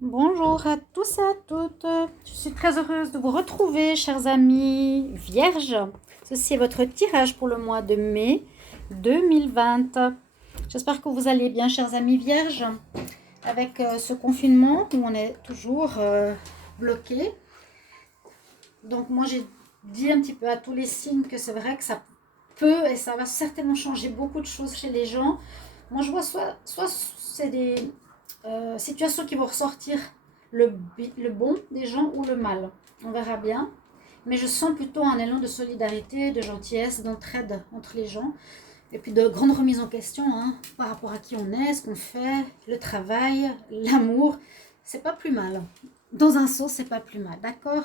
Bonjour à tous et à toutes. Je suis très heureuse de vous retrouver, chers amis vierges. Ceci est votre tirage pour le mois de mai 2020. J'espère que vous allez bien, chers amis vierges, avec ce confinement où on est toujours bloqué. Donc moi, j'ai dit un petit peu à tous les signes que c'est vrai que ça peut et ça va certainement changer beaucoup de choses chez les gens. Moi, je vois soit c'est des situations qui vont ressortir le bon des gens ou le mal. On verra bien. Mais je sens plutôt un élan de solidarité, de gentillesse, d'entraide entre les gens. Et puis de grandes remises en question par rapport à qui on est, ce qu'on fait, le travail, l'amour. C'est pas plus mal. Dans un sens, c'est pas plus mal, d'accord?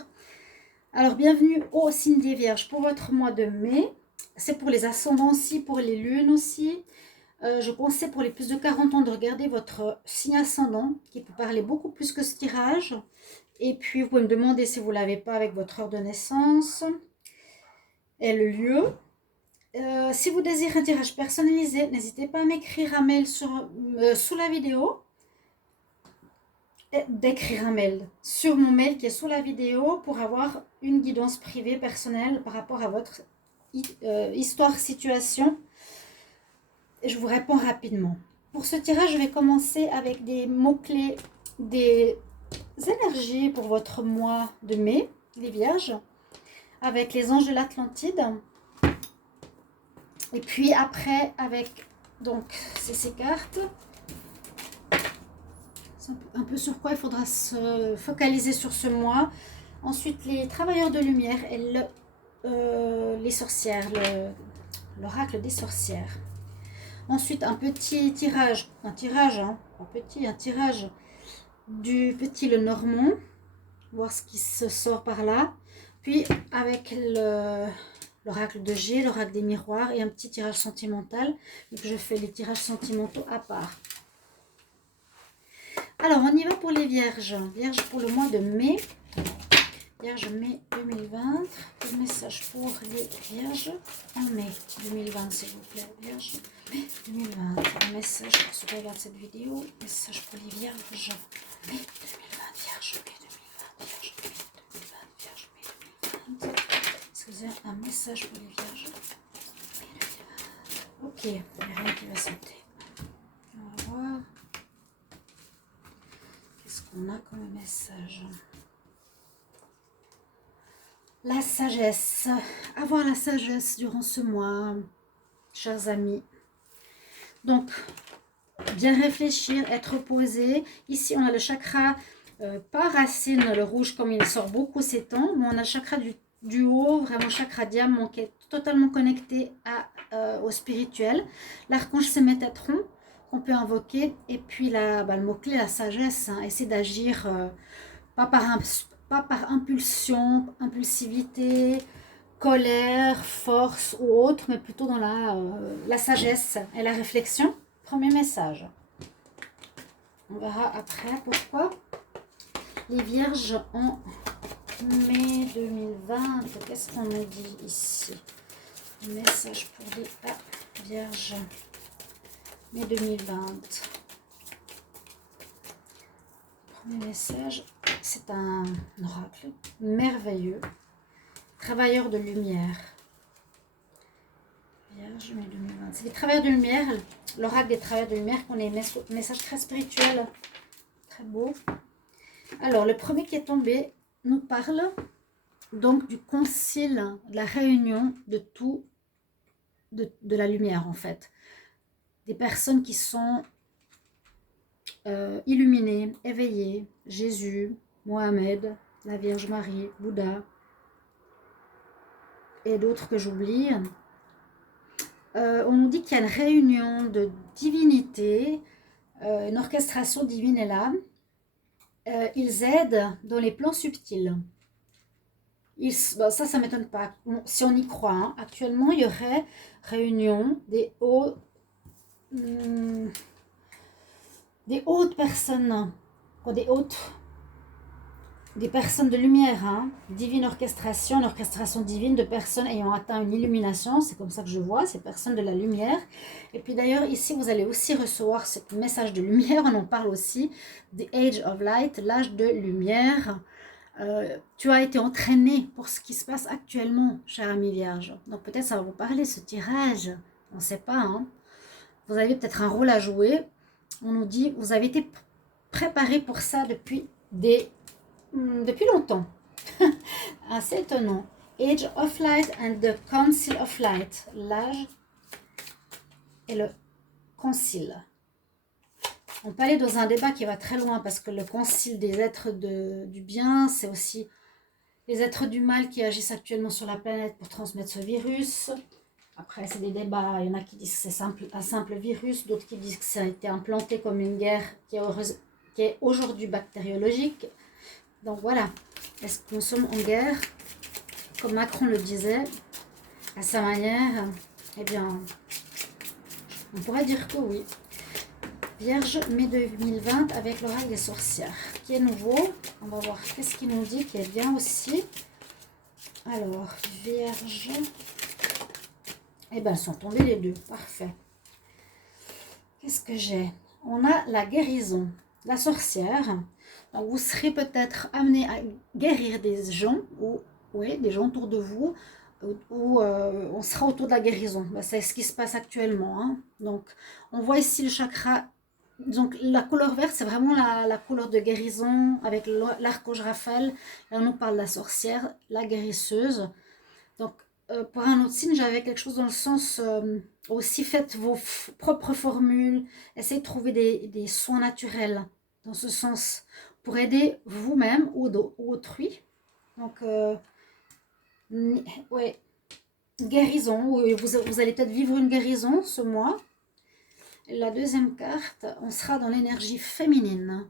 Alors, bienvenue au signe des Vierges pour votre mois de mai. C'est pour les ascendants aussi, pour les lunes aussi. Je conseille pour les plus de 40 ans de regarder votre signe ascendant, qui peut parler beaucoup plus que ce tirage. Et puis, vous pouvez me demander si vous ne l'avez pas avec votre heure de naissance et le lieu. Si vous désirez un tirage personnalisé, n'hésitez pas à m'écrire un mail sous la vidéo. D'écrire un mail sur mon mail qui est sous la vidéo pour avoir une guidance privée personnelle par rapport à votre histoire, situation. Et je vous réponds rapidement. Pour ce tirage, je vais commencer avec des mots-clés, des énergies pour votre mois de mai, les vierges, avec les anges de l'Atlantide. Et puis après, avec donc ces cartes, un peu sur quoi il faudra se focaliser sur ce mois. Ensuite, les travailleurs de lumière et les sorcières, l'oracle des sorcières. Ensuite, un petit tirage, un tirage du petit Lenormand, voir ce qui se sort par là. Puis avec l'oracle de G, l'oracle des miroirs et un petit tirage sentimental. Donc je fais les tirages sentimentaux à part. Alors, on y va pour les vierges. Vierges pour le mois de mai. Vierge mai 2020. Le message pour les vierges en mai 2020, s'il vous plaît. Vierge mai 2020. Un message pour ceux qui regardent cette vidéo. Message pour les vierges. Mai 2020. Vierge mai 2020. Vierge mai 2020. Vierge mai 2020. Est-ce que vous avez un message pour les vierges? Ok, il n'y a rien qui va sauter. On va voir. Qu'est-ce qu'on a comme message? La sagesse. Avoir la sagesse durant ce mois, chers amis. Donc, bien réfléchir, être posé. Ici, on a le chakra, pas racine, le rouge, comme il sort beaucoup ces temps, mais on a le chakra du haut, vraiment chakra diamant, qui est totalement connecté au spirituel. L'archange c'est Métatron, qu'on peut invoquer. Et puis, le mot-clé, la sagesse. Essayer d'agir pas par impulsion, impulsivité, colère, force ou autre, mais plutôt dans la sagesse et la réflexion. Premier message. On verra après pourquoi. Les vierges en mai 2020. Qu'est-ce qu'on me dit ici? Message pour les vierges. Mai 2020. Premier message. C'est un oracle merveilleux. Travailleurs de lumière. Vierge, mai 2020. C'est les travailleurs de lumière, l'oracle des travailleurs de lumière, qu'on est message très spirituel, très beau. Alors, le premier qui est tombé nous parle donc du concile, de la réunion de tout, de la lumière en fait. Des personnes qui sont illuminées, éveillées, Jésus, Mohamed, la Vierge Marie, Bouddha et d'autres que j'oublie. On nous dit qu'il y a une réunion de divinité, une orchestration divine est là. Ils aident dans les plans subtils. Ça ne m'étonne pas. Si on y croit, actuellement, il y aurait réunion des hautes personnes, des hautes des personnes de lumière, hein, divine orchestration, une orchestration divine de personnes ayant atteint une illumination, c'est comme ça que je vois, ces personnes de la lumière. Et puis d'ailleurs, ici, vous allez aussi recevoir ce message de lumière, on en parle aussi, The Age of Light, l'âge de lumière. Tu as été entraîné pour ce qui se passe actuellement, cher ami Vierge. Donc peut-être ça va vous parler, ce tirage, on ne sait pas, hein. Vous avez peut-être un rôle à jouer. On nous dit, vous avez été préparé pour ça depuis longtemps. Assez étonnant. Age of Light and the Council of Light. L'âge et le concile. On peut aller dans un débat qui va très loin parce que le concile des êtres du bien, c'est aussi les êtres du mal qui agissent actuellement sur la planète pour transmettre ce virus. Après, c'est des débats. Il y en a qui disent que c'est un simple virus, d'autres qui disent que ça a été implanté comme une guerre qui est aujourd'hui bactériologique. Donc voilà, est-ce que nous sommes en guerre? Comme Macron le disait, à sa manière, eh bien, on pourrait dire que oui. Vierge, mai 2020 avec l'oracle des sorcières, qui est nouveau. On va voir qu'est-ce qu'il nous dit, qui est bien aussi. Alors, Vierge, eh bien, elles sont tombées les deux, parfait. Qu'est-ce que j'ai? On a la guérison, la sorcière. Donc, vous serez peut-être amené à guérir des gens, ou oui, des gens autour de vous, où on sera autour de la guérison. Ben, c'est ce qui se passe actuellement, hein. Donc, on voit ici le chakra. Donc, la couleur verte, c'est vraiment la couleur de guérison avec l'archange Raphaël. Là, on nous parle de la sorcière, la guérisseuse. Donc, pour un autre signe, j'avais quelque chose dans le sens aussi, faites vos propres formules, essayez de trouver des soins naturels dans ce sens pour aider vous-même ou autrui. Donc, ouais, guérison, vous allez peut-être vivre une guérison ce mois. La deuxième carte, on sera dans l'énergie féminine.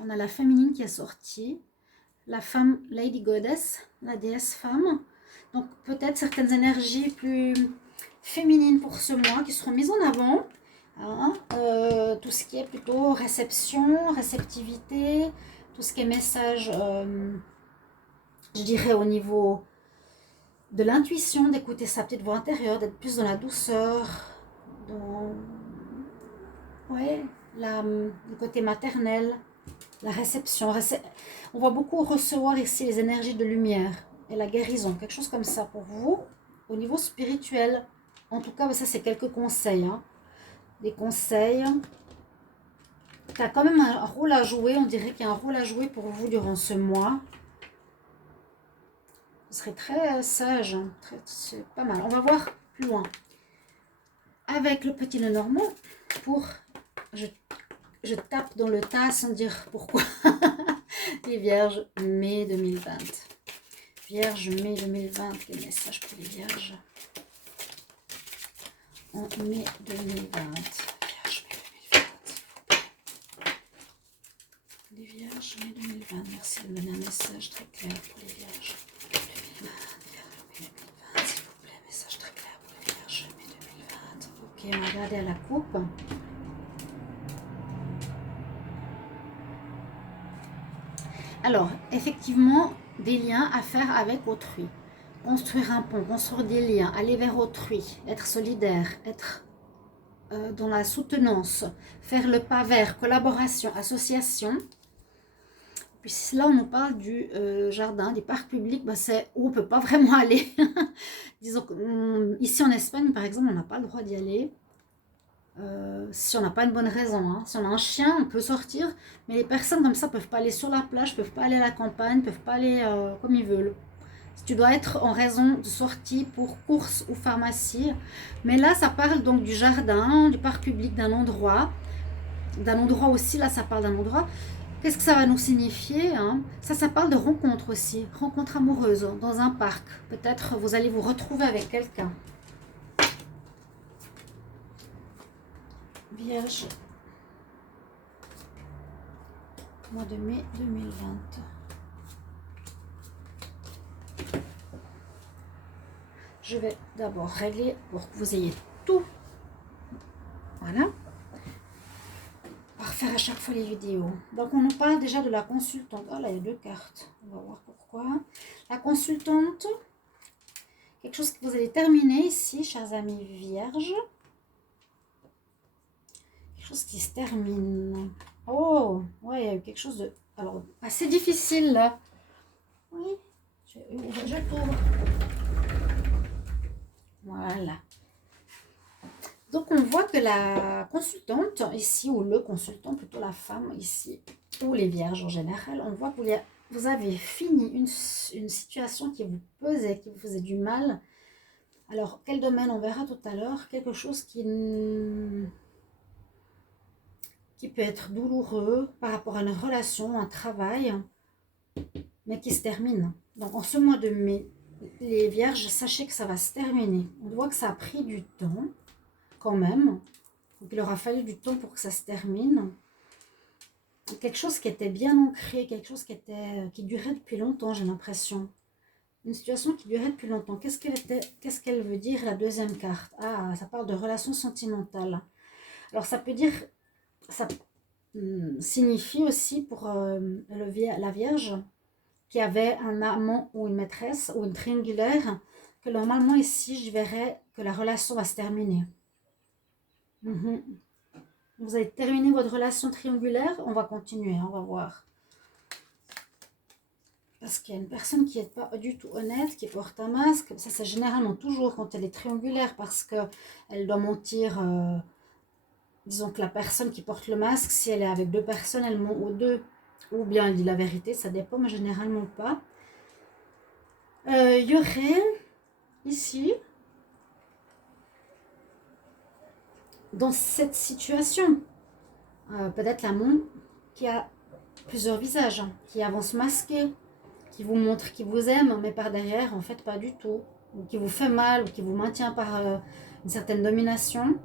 On a la féminine qui est sortie, la femme Lady Goddess, la déesse femme. Donc peut-être certaines énergies plus féminines pour ce mois qui seront mises en avant. Hein, tout ce qui est plutôt réception, réceptivité, tout ce qui est message, je dirais au niveau de l'intuition, d'écouter sa petite voix intérieure, d'être plus dans la douceur, dans ouais, le côté maternel, la réception. On va beaucoup recevoir ici les énergies de lumière et la guérison, quelque chose comme ça pour vous, au niveau spirituel. En tout cas, ça c'est quelques conseils, hein. Des conseils. Tu as quand même un rôle à jouer, on dirait qu'il y a un rôle à jouer pour vous durant ce mois. Ce serait très sage, hein. C'est pas mal. On va voir plus loin. Avec le petit Lenormand, je tape dans le tas sans dire pourquoi. Les Vierges, mai 2020. Vierge, mai 2020, quel message pour les Vierges en mai 2020. Vierge, mai 2020. Les Vierges, mai 2020. Merci de me donner un message très clair pour les Vierges. Mai 2020, s'il vous plaît, message très clair pour les Vierges, mai 2020. Ok, on va regarder à la coupe. Alors, effectivement, des liens à faire avec autrui. Construire un pont, construire des liens, aller vers autrui, être solidaire, être dans la soutenance, faire le pas vers collaboration, association. Puis là, on nous parle du jardin, des parcs publics, ben, c'est où on ne peut pas vraiment aller. Disons que, ici en Espagne, par exemple, on n'a pas le droit d'y aller. Si on n'a pas une bonne raison, hein. Si on a un chien, on peut sortir, mais les personnes comme ça ne peuvent pas aller sur la plage, ne peuvent pas aller à la campagne, ne peuvent pas aller comme ils veulent. Si tu dois être en raison de sortie pour course ou pharmacie. Mais là, ça parle donc du jardin, du parc public, d'un endroit aussi, là ça parle d'un endroit. Qu'est-ce que ça va nous signifier, hein? Ça parle de rencontre aussi, rencontre amoureuse dans un parc. Peut-être vous allez vous retrouver avec quelqu'un. Vierge, mois de mai 2020. Je vais d'abord régler pour que vous ayez tout. Voilà. faire à chaque fois les vidéos. Donc, on nous parle déjà de la consultante. Oh là, il y a 2 cartes. On va voir pourquoi. La consultante, quelque chose que vous allez terminer ici, chers amis vierges. Quelque chose qui se termine. Oh, ouais, il y a eu quelque chose de... Alors, assez difficile, là. Oui, je tourne. Voilà. Donc, on voit que la consultante ici, ou le consultant, plutôt la femme ici, ou les vierges en général, on voit que vous avez fini une situation qui vous pesait, qui vous faisait du mal. Alors, quel domaine, on verra tout à l'heure. Quelque chose qui peut être douloureux par rapport à une relation, un travail, mais qui se termine. Donc, en ce mois de mai, les vierges, sachez que ça va se terminer. On voit que ça a pris du temps, quand même. Donc, il aura fallu du temps pour que ça se termine. Quelque chose qui était bien ancré, quelque chose qui durait depuis longtemps, j'ai l'impression. Une situation qui durait depuis longtemps. Qu'est-ce qu'elle veut dire, la deuxième carte? Ah, ça parle de relations sentimentales. Alors, ça peut dire... Ça signifie aussi pour la Vierge qui avait un amant ou une maîtresse ou une triangulaire, que normalement ici, je verrais que la relation va se terminer. Vous avez terminé votre relation triangulaire, on va continuer, on va voir. Parce qu'il y a une personne qui n'est pas du tout honnête, qui porte un masque. Ça, c'est généralement toujours quand elle est triangulaire parce qu'elle doit mentir. Disons que la personne qui porte le masque, si elle est avec 2 personnes, elle ment aux 2. Ou bien elle dit la vérité, ça dépend, mais généralement pas. Il y aurait ici, dans cette situation, peut-être l'amant qui a plusieurs visages, qui avance masqué, qui vous montre qu'il vous aime, mais par derrière, en fait, pas du tout. Ou qui vous fait mal, ou qui vous maintient par une certaine domination.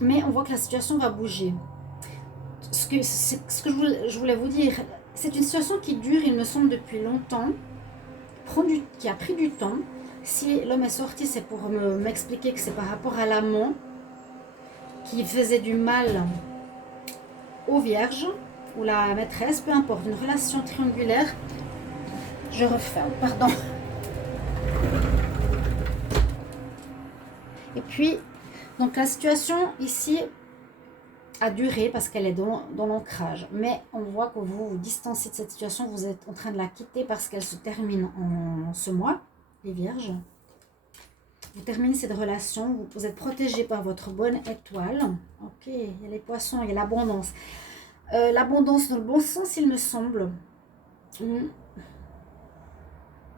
Mais on voit que la situation va bouger. Ce que je voulais vous dire, c'est une situation qui dure, il me semble, depuis longtemps, qui a pris du temps. Si l'homme est sorti, c'est pour m'expliquer que c'est par rapport à l'amant qui faisait du mal aux vierges ou la maîtresse, peu importe, une relation triangulaire. Je referme, pardon. Et puis, donc la situation ici a duré parce qu'elle est dans l'ancrage. Mais on voit que vous vous distancez de cette situation, vous êtes en train de la quitter parce qu'elle se termine en ce mois, les vierges. Vous terminez cette relation, vous êtes protégé par votre bonne étoile. Ok, il y a les poissons, il y a l'abondance. L'abondance dans le bon sens, il me semble.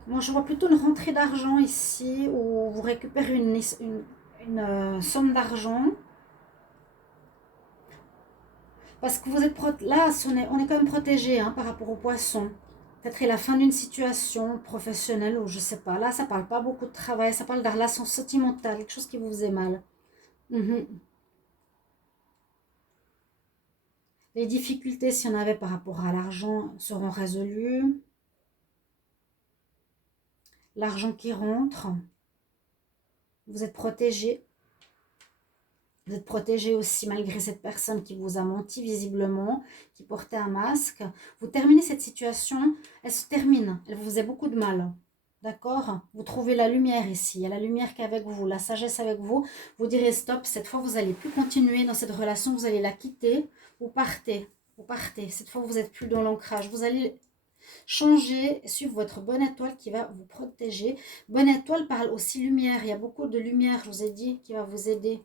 Moi, je vois plutôt une rentrée d'argent ici, où vous récupérez une somme d'argent. Parce que vous êtes là, on est quand même protégé hein, par rapport aux poissons. Peut-être la fin d'une situation professionnelle ou je sais pas. Là, ça parle pas beaucoup de travail, ça parle de relation sentimentale, quelque chose qui vous faisait mal. Les difficultés, s'il y en avait par rapport à l'argent, seront résolues. L'argent qui rentre, vous êtes protégé. Vous êtes protégé aussi malgré cette personne qui vous a menti visiblement, qui portait un masque. Vous terminez cette situation, elle se termine, elle vous faisait beaucoup de mal. D'accord? Vous trouvez la lumière ici, il y a la lumière qui est avec vous, la sagesse avec vous. Vous direz stop, cette fois vous n'allez plus continuer dans cette relation, vous allez la quitter, vous partez. Vous partez, cette fois vous n'êtes plus dans l'ancrage. Vous allez changer, suivre votre bonne étoile qui va vous protéger. Bonne étoile parle aussi lumière, il y a beaucoup de lumière, je vous ai dit, qui va vous aider.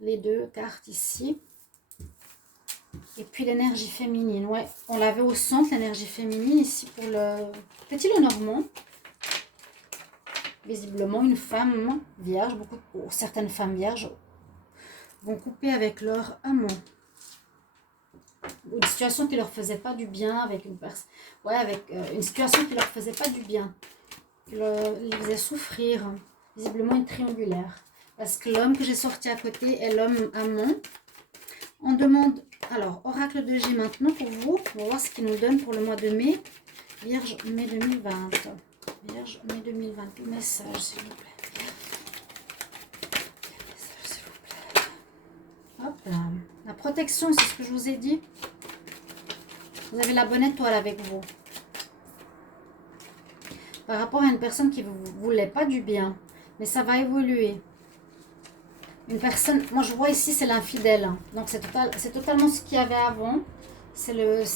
Les 2 cartes ici. Et puis l'énergie féminine. Ouais, on l'avait au centre, l'énergie féminine, ici pour le petit Lenormand. Visiblement, une femme vierge, certaines femmes vierges vont couper avec leur amant. Une situation qui leur faisait pas du bien avec une personne. Ouais, avec une situation qui leur faisait pas du bien. Qui les faisait souffrir. Visiblement une triangulaire. Parce que l'homme que j'ai sorti à côté est l'homme amant. On demande, alors, oracle de G maintenant pour vous. On va voir ce qu'il nous donne pour le mois de mai. Vierge, mai 2020. Vierge, mai 2020. Le message, s'il vous plaît. Le message, s'il vous plaît. Hop là. protection, c'est ce que je vous ai dit. Vous avez la bonne étoile avec vous. Par rapport à une personne qui ne vous voulait pas du bien. Mais ça va évoluer. Une personne, moi je vois ici, c'est l'infidèle. Donc c'est totalement ce qu'il y avait avant. C'est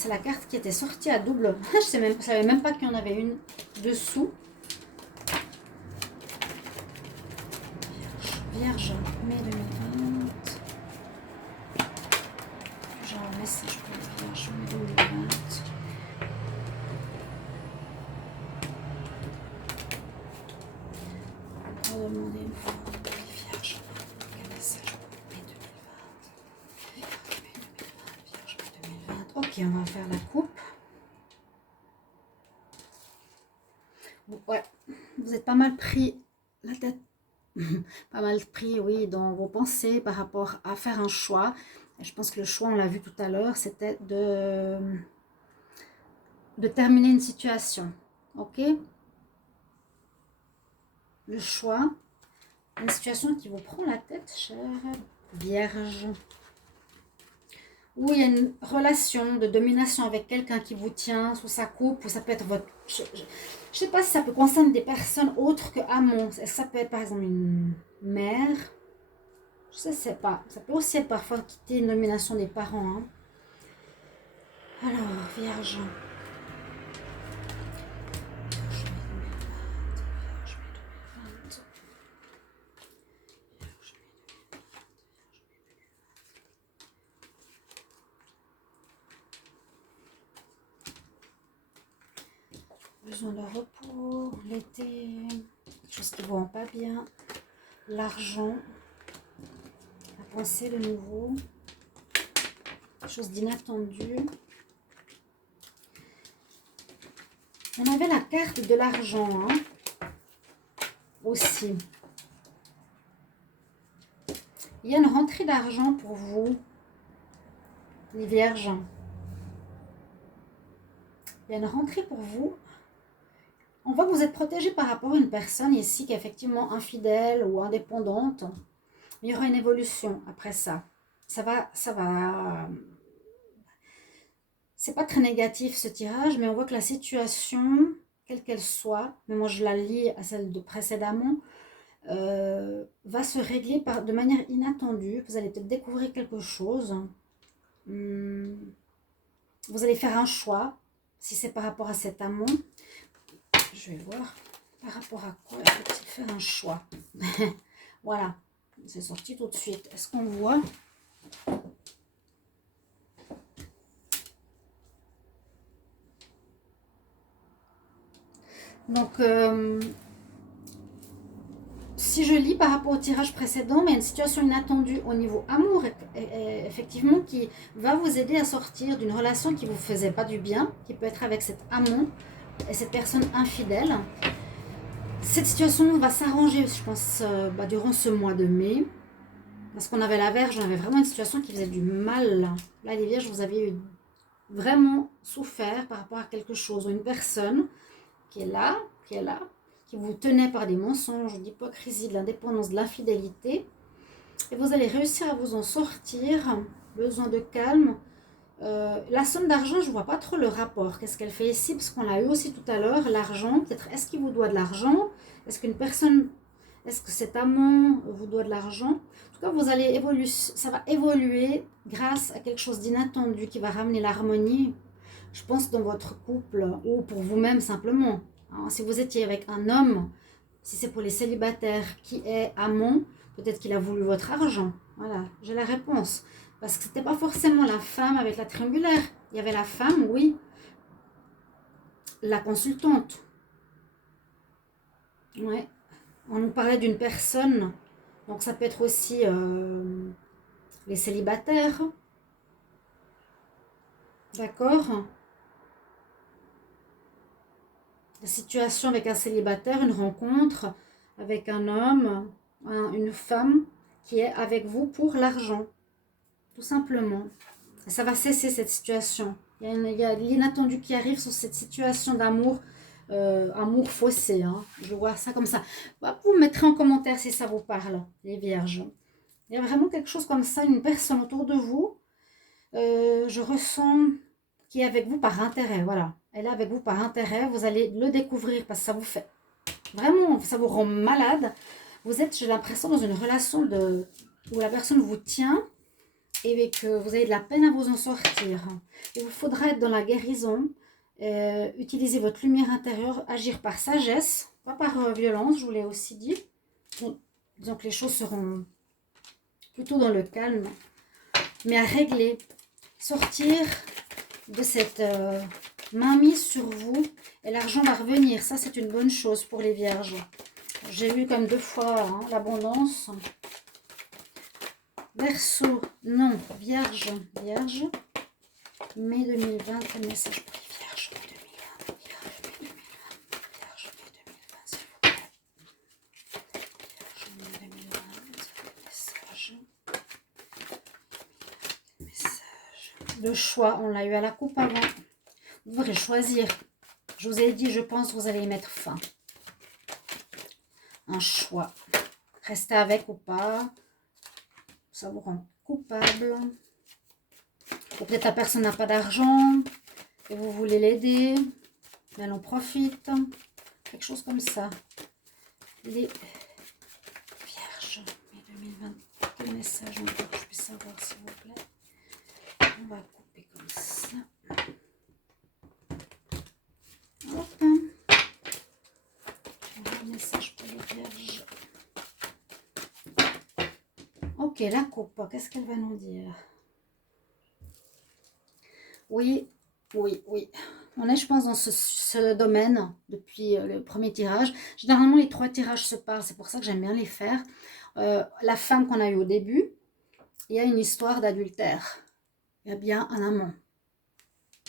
la carte qui était sortie à double. Je ne savais même pas qu'il y en avait une dessous. Vierge, mai 2020. J'ai un message pour la Vierge, mai 2020. On va demander une fois les Vierges. Quel message pour mai 2020. Vierge, mai 2020. Ok, on va faire la coupe. Ouais, vous êtes pas mal pris la tête. Pas mal pris, oui, dans vos pensées par rapport à faire un choix. Et je pense que le choix, on l'a vu tout à l'heure, c'était de terminer une situation. Ok? Le choix, une situation qui vous prend la tête, chère Vierge. Où il y a une relation de domination avec quelqu'un qui vous tient sous sa coupe, ou ça peut être votre... Je ne sais pas si ça peut concerner des personnes autres que amants. Ça peut être par exemple une mère. Je ne sais pas. Ça peut aussi être parfois quitter une domination des parents. Hein. Alors, Vierge. Besoin de repos, l'été, quelque chose qui ne va pas bien, l'argent, la pensée de nouveau, quelque chose d'inattendu. On avait la carte de l'argent hein, aussi. Il y a une rentrée d'argent pour vous, les Vierges. Il y a une rentrée pour vous. On voit que vous êtes protégé par rapport à une personne ici qui est effectivement infidèle ou indépendante. Mais il y aura une évolution après ça. Ça va. C'est pas très négatif ce tirage, mais on voit que la situation, quelle qu'elle soit, mais moi je la lis à celle de précédemment, va se régler de manière inattendue. Vous allez peut-être découvrir quelque chose. Vous allez faire un choix, si c'est par rapport à cet amant. Je vais voir par rapport à quoi faut-il faire un choix. Voilà, c'est sorti tout de suite. Est-ce qu'on voit? Donc, si je lis par rapport au tirage précédent, mais une situation inattendue au niveau amour, effectivement, qui va vous aider à sortir d'une relation qui ne vous faisait pas du bien, qui peut être avec cet amant et cette personne infidèle. Cette situation va s'arranger, je pense, durant ce mois de mai. Parce qu'on avait la Vierge, on avait vraiment une situation qui faisait du mal. Là, les Vierges, vous avez vraiment souffert par rapport à quelque chose, ou une personne qui est là, qui vous tenait par des mensonges, d'hypocrisie, de l'indépendance, de l'infidélité. Et vous allez réussir à vous en sortir. Besoin de calme. La somme d'argent, je ne vois pas trop le rapport. Qu'est-ce qu'elle fait ici? Parce qu'on l'a eu aussi tout à l'heure, l'argent. Peut-être, est-ce qu'il vous doit de l'argent? Est-ce qu'une personne, est-ce que cet amant vous doit de l'argent? En tout cas, vous allez évoluer, ça va évoluer grâce à quelque chose d'inattendu qui va ramener l'harmonie, je pense, dans votre couple ou pour vous-même simplement. Alors, si vous étiez avec un homme, si c'est pour les célibataires qui est amant, peut-être qu'il a voulu votre argent. Voilà, j'ai la réponse. Parce que ce n'était pas forcément la femme avec la triangulaire. Il y avait la femme, oui, la consultante. Ouais. On nous parlait d'une personne. Donc ça peut être aussi les célibataires. D'accord? La situation avec un célibataire, une rencontre avec un homme, une femme qui est avec vous pour l'argent. Tout simplement. Et ça va cesser cette situation. Il y a l'inattendu qui arrive sur cette situation d'amour, amour faussé. Hein. Je vois ça comme ça. Vous me mettrez en commentaire si ça vous parle, les Vierges. Il y a vraiment quelque chose comme ça, une personne autour de vous Je ressens qui est avec vous par intérêt, voilà. Elle est avec vous par intérêt, vous allez le découvrir parce que ça vous fait vraiment, ça vous rend malade. Vous êtes, j'ai l'impression, dans une relation où la personne vous tient et que vous avez de la peine à vous en sortir. Il vous faudra être dans la guérison, utiliser votre lumière intérieure, agir par sagesse, pas par violence, je vous l'ai aussi dit. Donc les choses seront plutôt dans le calme, mais à régler, sortir de cette mainmise sur vous et l'argent va revenir. Ça, c'est une bonne chose pour les vierges. J'ai eu comme 2 fois hein, l'abondance. Verseau, non, vierge, vierge. Mai 2020, quel message pour les vierges? Mai 2020, vierge, mai 2020, vierge, mai 2020, s'il vous plaît. Vierge, mai 2020, message. Message. Le choix, on l'a eu à la coupe avant. Vous devrez choisir. Je vous ai dit, je pense que vous allez y mettre fin. Un choix. Rester avec ou pas. Ça vous rend coupable. Ou peut-être la personne n'a pas d'argent et vous voulez l'aider. Mais elle en profite. Quelque chose comme ça. Les vierges. Mai 2020. Quel message encore que je puisse savoir, s'il vous plaît. On va couper comme ça. Hop. Un message pour les vierges. Ok, la coupe. Qu'est-ce qu'elle va nous dire? Oui, oui, oui. On est, je pense, dans ce domaine depuis le premier tirage. Généralement, les 3 tirages se parlent. C'est pour ça que j'aime bien les faire. La femme qu'on a eue au début, il y a une histoire d'adultère. Il y a bien un amant.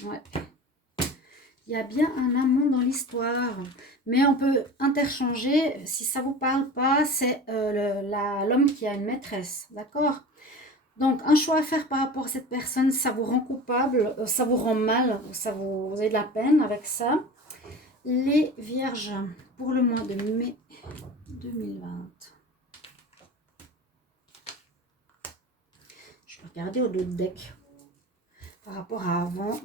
Ouais. Il y a bien un amant dans l'histoire. Mais on peut interchanger. Si ça ne vous parle pas, c'est l'homme qui a une maîtresse. D'accord? Donc, un choix à faire par rapport à cette personne, ça vous rend coupable, ça vous rend mal, vous avez de la peine avec ça. Les vierges, pour le mois de mai 2020. Je vais regarder au dos de deck. Par rapport à avant,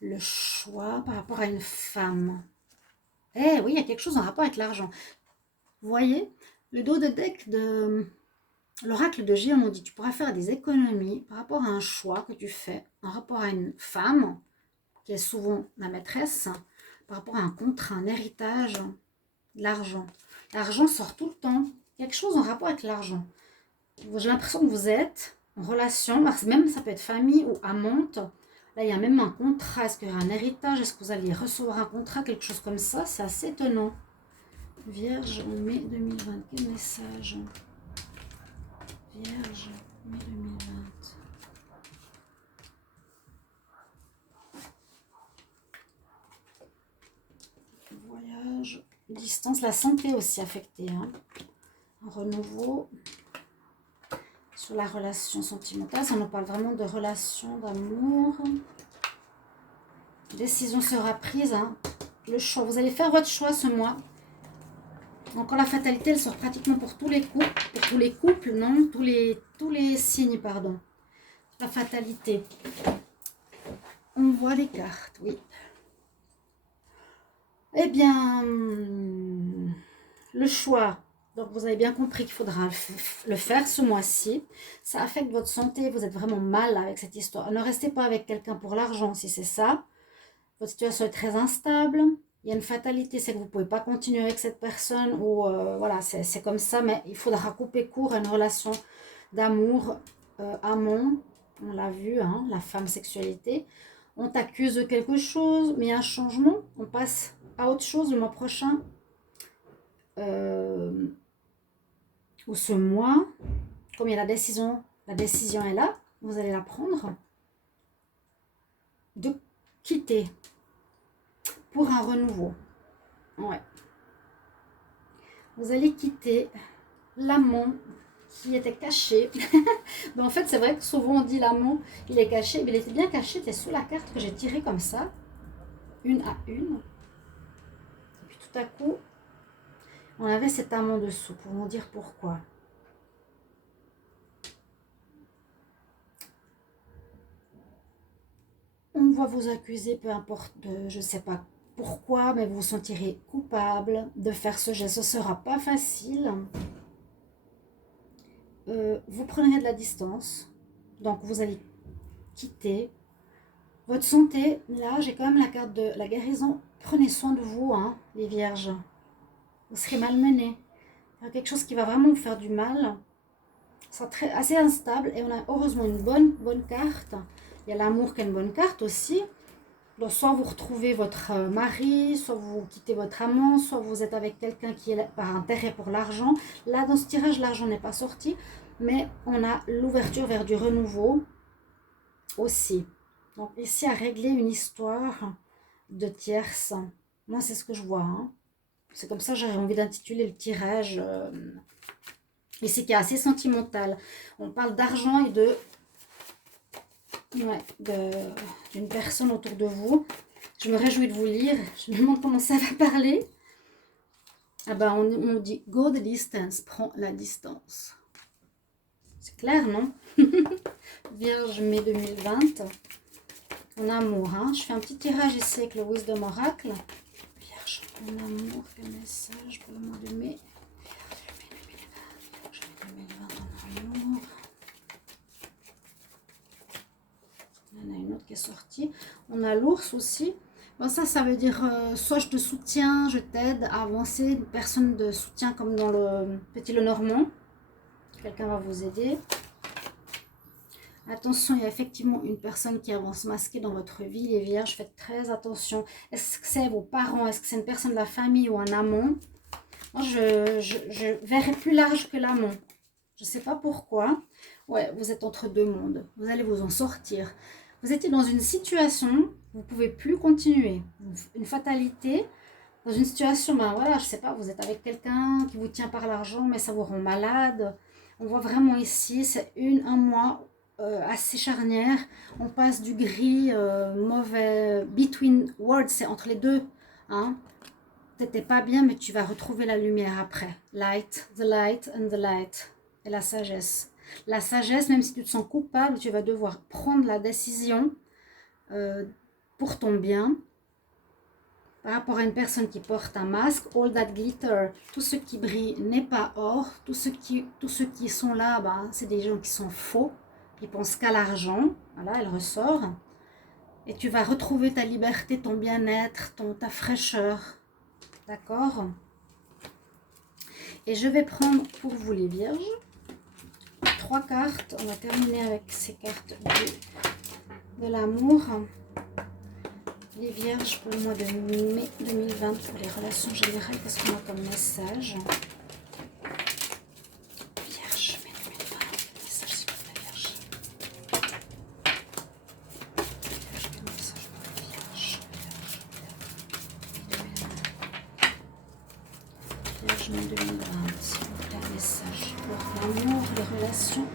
le choix par rapport à une femme. Eh oui, il y a quelque chose en rapport avec l'argent. Vous voyez, le dos de deck de l'oracle de Géant nous dit tu pourras faire des économies par rapport à un choix que tu fais en rapport à une femme qui est souvent la maîtresse, par rapport à un contrat, un héritage, de l'argent. L'argent sort tout le temps. Quelque chose en rapport avec l'argent. J'ai l'impression que vous êtes en relation, même ça peut être famille ou amante. Là, il y a même un contrat. Est-ce qu'il y aura un héritage? Est-ce que vous allez recevoir un contrat? Quelque chose comme ça. C'est assez étonnant. Vierge, en mai 2020. Quel message? Vierge, mai 2020. Voyage, distance, la santé aussi affectée. Hein. Un renouveau sur la relation sentimentale. Ça nous parle vraiment de relation, d'amour. Décision sera prise. Hein. Le choix. Vous allez faire votre choix ce mois. Encore la fatalité, elle sort pratiquement pour tous les couples. Pour tous les couples, non. Tous les signes, pardon. La fatalité. On voit les cartes, oui. Eh bien, le choix. Donc, vous avez bien compris qu'il faudra le faire ce mois-ci. Ça affecte votre santé. Vous êtes vraiment mal avec cette histoire. Ne restez pas avec quelqu'un pour l'argent si c'est ça. Votre situation est très instable. Il y a une fatalité, c'est que vous ne pouvez pas continuer avec cette personne. Ou voilà, c'est comme ça. Mais il faudra couper court à une relation d'amour, amant. On l'a vu, hein, la femme sexualité. On t'accuse de quelque chose, mais il y a un changement. On passe à autre chose le mois prochain. Ou ce mois, comme il y a la décision est là, vous allez la prendre de quitter pour un renouveau. Ouais. Vous allez quitter l'amant qui était caché. Mais en fait, c'est vrai que souvent on dit l'amant, il est caché, mais il était bien caché, c'est sous la carte que j'ai tirée comme ça, une à une. Et puis tout à coup, on avait cet amant dessous pour nous dire pourquoi. va vous accuser, peu importe, je ne sais pas pourquoi, mais vous vous sentirez coupable de faire ce geste. Ce ne sera pas facile. Vous prendrez de la distance. Donc, vous allez quitter. Votre santé, là, j'ai quand même la carte de la guérison. Prenez soin de vous, hein, les vierges. Vous serez malmenés. Il y a quelque chose qui va vraiment vous faire du mal. Ça sera assez instable. Et on a heureusement une bonne carte. Il y a l'amour qui est une bonne carte aussi. Donc, soit vous retrouvez votre mari, soit vous quittez votre amant, soit vous êtes avec quelqu'un qui est par intérêt pour l'argent. Là, dans ce tirage, l'argent n'est pas sorti. Mais on a l'ouverture vers du renouveau aussi. Donc, ici, à régler une histoire de tierce. Moi, c'est ce que je vois. Hein. C'est comme ça que j'aurais envie d'intituler le tirage. Ici, qui est assez sentimental. On parle d'argent et d'une personne autour de vous. Je me réjouis de vous lire. Je me demande comment ça va parler. Ah ben, on dit go the distance, prends la distance. C'est clair, non? Vierge, mai 2020. En amour, hein. Je fais un petit tirage ici avec le Wisdom Oracle. Vierge, en amour, quel message pour le mois de mai? Vierge, mai 2020 en amour. Il y en a une autre qui est sortie. On a l'ours aussi. Bon, ça veut dire soit je te soutiens, je t'aide à avancer. Une personne de soutien comme dans le Petit Lenormand. Quelqu'un va vous aider. Attention, il y a effectivement une personne qui avance masquée dans votre vie, les vierges. Faites très attention. Est-ce que c'est vos parents? Est-ce que c'est une personne de la famille ou un amant? Moi, je verrai plus large que l'amant. Je ne sais pas pourquoi. Ouais, vous êtes entre deux mondes. Vous allez vous en sortir. Vous étiez dans une situation, vous ne pouvez plus continuer. Une fatalité. Dans une situation, ben voilà, je ne sais pas, vous êtes avec quelqu'un qui vous tient par l'argent, mais ça vous rend malade. On voit vraiment ici, c'est un mois assez charnière. On passe du gris, mauvais, between words, c'est entre les deux. Hein. T'étais pas bien, mais tu vas retrouver la lumière après. Light, the light and the light. Et la sagesse. La sagesse, même si tu te sens coupable, tu vas devoir prendre la décision pour ton bien. Par rapport à une personne qui porte un masque, all that glitter, tout ce qui brille n'est pas or. Tous ceux qui sont là, ben, c'est des gens qui sont faux, qui pensent qu'à l'argent. Voilà, elle ressort. Et tu vas retrouver ta liberté, ton bien-être, ta fraîcheur. D'accord? Et je vais prendre pour vous les vierges 3 cartes. On va terminer avec ces cartes de l'amour. Les vierges pour le mois de mai 2020 pour les relations générales. Qu'est-ce qu'on a comme message? Vierge, mai 2020. Message sur la vierge. Quel message pour la vierge? Vierge, mai 2020. Quel message pour l'amour, les relations?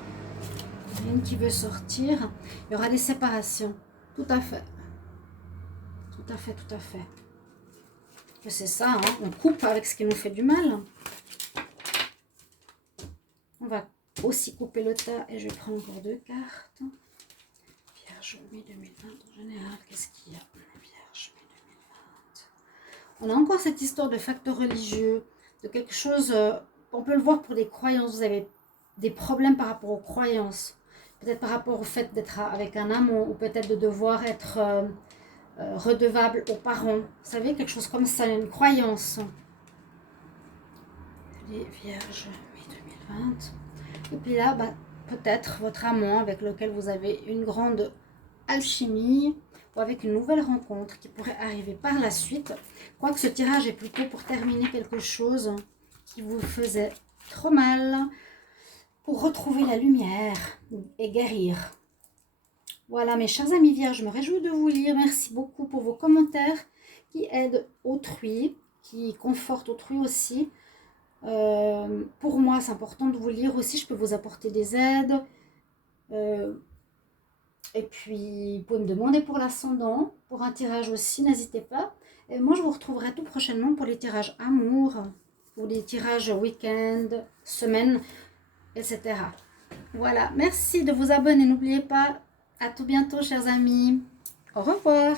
Il y en a une qui veut sortir. Il y aura des séparations. Tout à fait. Tout à fait, tout à fait. C'est ça, hein, on coupe avec ce qui nous fait du mal. On va aussi couper le tas et je vais prendre encore 2 cartes. Vierge, mai 2020 en général, qu'est-ce qu'il y a? Vierge, mai 2020. On a encore cette histoire de facteur religieux, de quelque chose, on peut le voir pour des croyances. Vous avez des problèmes par rapport aux croyances. Peut-être par rapport au fait d'être avec un amant ou peut-être de devoir être... redevable aux parents. Vous savez, quelque chose comme ça, une croyance. Les vierges, mai 2020. Et puis là, bah, peut-être votre amant avec lequel vous avez une grande alchimie ou avec une nouvelle rencontre qui pourrait arriver par la suite. Quoique ce tirage est plutôt pour terminer quelque chose qui vous faisait trop mal, pour retrouver la lumière et guérir. Voilà mes chers amis vierges, je me réjouis de vous lire. Merci beaucoup pour vos commentaires qui aident autrui, qui confortent autrui aussi. Pour moi, c'est important de vous lire aussi. Je peux vous apporter des aides. Et puis, vous pouvez me demander pour l'ascendant, pour un tirage aussi, n'hésitez pas. Et moi, je vous retrouverai tout prochainement pour les tirages amour, ou les tirages week-end, semaine, etc. Voilà, merci de vous abonner. N'oubliez pas. À tout bientôt, chers amis. Au revoir.